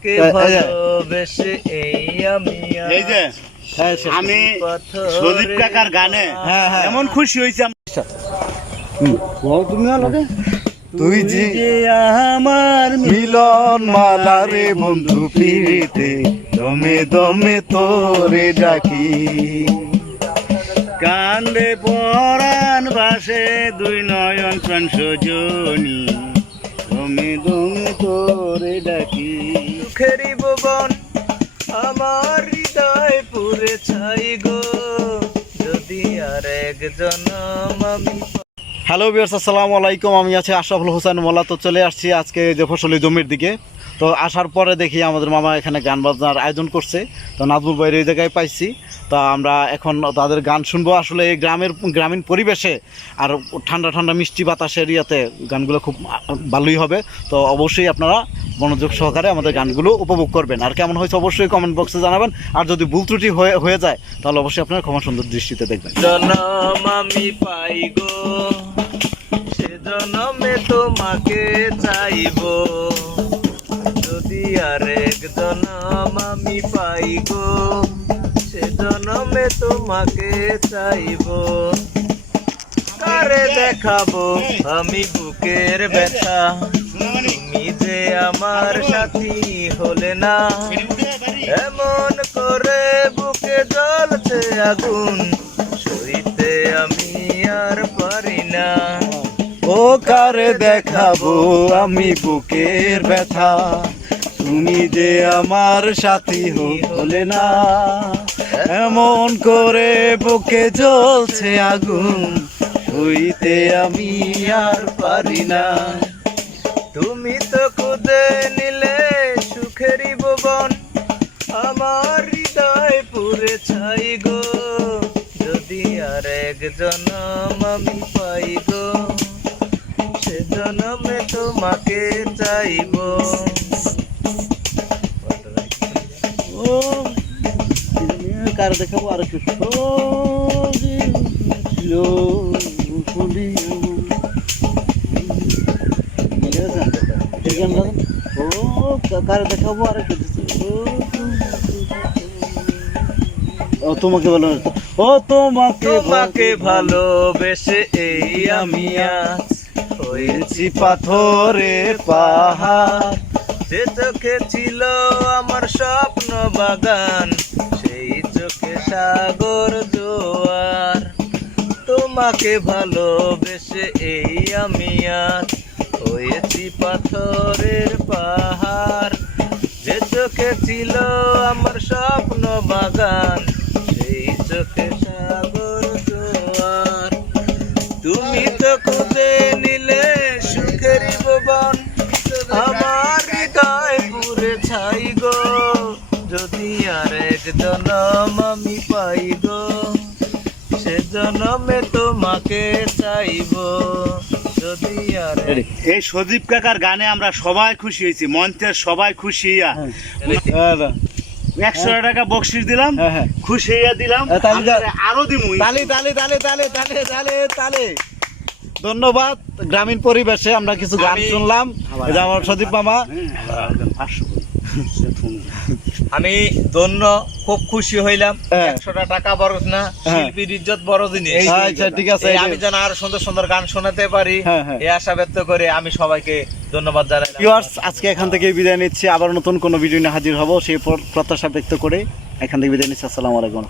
তোমাকে ভালোবেসে এই আমি এই যে আমি সজীব কাকার গানে এমন খুশি হয়েছি তুই যে আমার মিলন মালা রে বন্ধু পিড়িতে দমে দমে তোরে ডাকি কান্দে পরাণ বাসে দুই নয়ন প্রাণ সজনী দমে দমে তোরে ডাকি সুখেরই ভুবন আমার হৃদয় পুরে ছাই গো যদি আর এক জনম আমি। হ্যালো ভিউয়ার্স, আসসালামু আলাইকুম। আমি আছি আশরাফুল হোসেন মোল্লা। তো চলে আসছি আজকে যে ফসলি জমির দিকে। তো আসার পরে দেখি আমাদের মামা এখানে গান বাজনার আয়োজন করছে। তো নাজমুল ভাইয়ের এই জায়গায় পাইছি। তো আমরা এখন তাদের গান শুনবো। আসলে এই গ্রামীণ পরিবেশে আর ঠান্ডা ঠান্ডা মিষ্টি বাতাসের ইয়াতে গানগুলো খুব ভালোই হবে। তো অবশ্যই আপনারা মনোযোগ সহকারে আমাদের গানগুলো উপভোগ করবেন। আর কেমন হয়েছে অবশ্যই কমেন্ট বক্সে জানাবেন। আর যদি ভুল ত্রুটি হয়ে যায় তাহলে অবশ্যই আপনারা ক্ষমা সুন্দর দৃষ্টিতে দেখবেন। জনম আমি পাই গো সে জনমে তোমাকে চাইবো যদি আর এক জনম আমি পাই গো সে জনমে তোমাকে চাইবো। কারে দেখাবো আমি বুকের ব্যথা তুমি যে আমার সাথী হলে না এমন করে বুকে জ্বলছে আগুন সইতে আমি আর পারি না। ও কারে দেখাবো আমি বুকের ব্যথা তুমি যে আমার সাথী হলে না এমন করে বুকে জ্বলছে আগুন হইতে আমি আর পারি না। তুমি তো খুঁজে নিলে সুখেরই ভুবন আমার হৃদয় পুরে ছাই গো যদি আর এক জনম আমি পাই গো সে জনমে তোমাকে চাইবো। ও কার দেখাবো আর একটু কার দেখাবো আর একটু তোমাকে বলো ও তোমাকে ভালোবেসে এই আমি আজ হয়েছি পাথরের পাহাড় যে চোখে ছিল আমার স্বপ্ন বাগান সেই চোখে সাগর জোয়ার। তোমাকে ভালোবেসে এই আমি আজ হয়েছি পাথরের পাহাড় যে চোখে ছিল আমার স্বপ্ন বাগান সেই চোখে সাগর জোয়ার। তুমি তো খুঁজে নিলে সুখেরই ভুবন আমার হৃদয় পুরে ছাই গো যদি আর এক জনম আমি পাই গো সে জনমে তোমাকে চাইবো যদি আর। এই সজীব কাকার গানে আমরা সবাই খুশি হয়েছি, মঞ্চের সবাই খুশি। 100 টাকা বকশিস দিলাম, খুশি হইয়া দিলাম, আরো দিব। তালে ধন্যবাদ। গ্রামীণ পরিবেশে আমরা কিছু গান শুনলাম। আমার সজীব মামা আমি ধন্য, খুব খুশি হইলাম। 100 টাকা বড় না, শিল্পীর ইজ্জত বড় জিনিস। আচ্ছা ঠিক আছে, আমি যেন আরো সুন্দর সুন্দর গান শোনাতে পারি এই আশা ব্যক্ত করে আমি সবাইকে ধন্যবাদ জানাই। আজকে এখান থেকে বিদায় নিচ্ছি, আবার নতুন কোনো ভিডিও নিয়ে হাজির হব সেই প্রত্যাশা ব্যক্ত করে এখান থেকে বিদায় নিচ্ছি। আসসালামু আলাইকুম।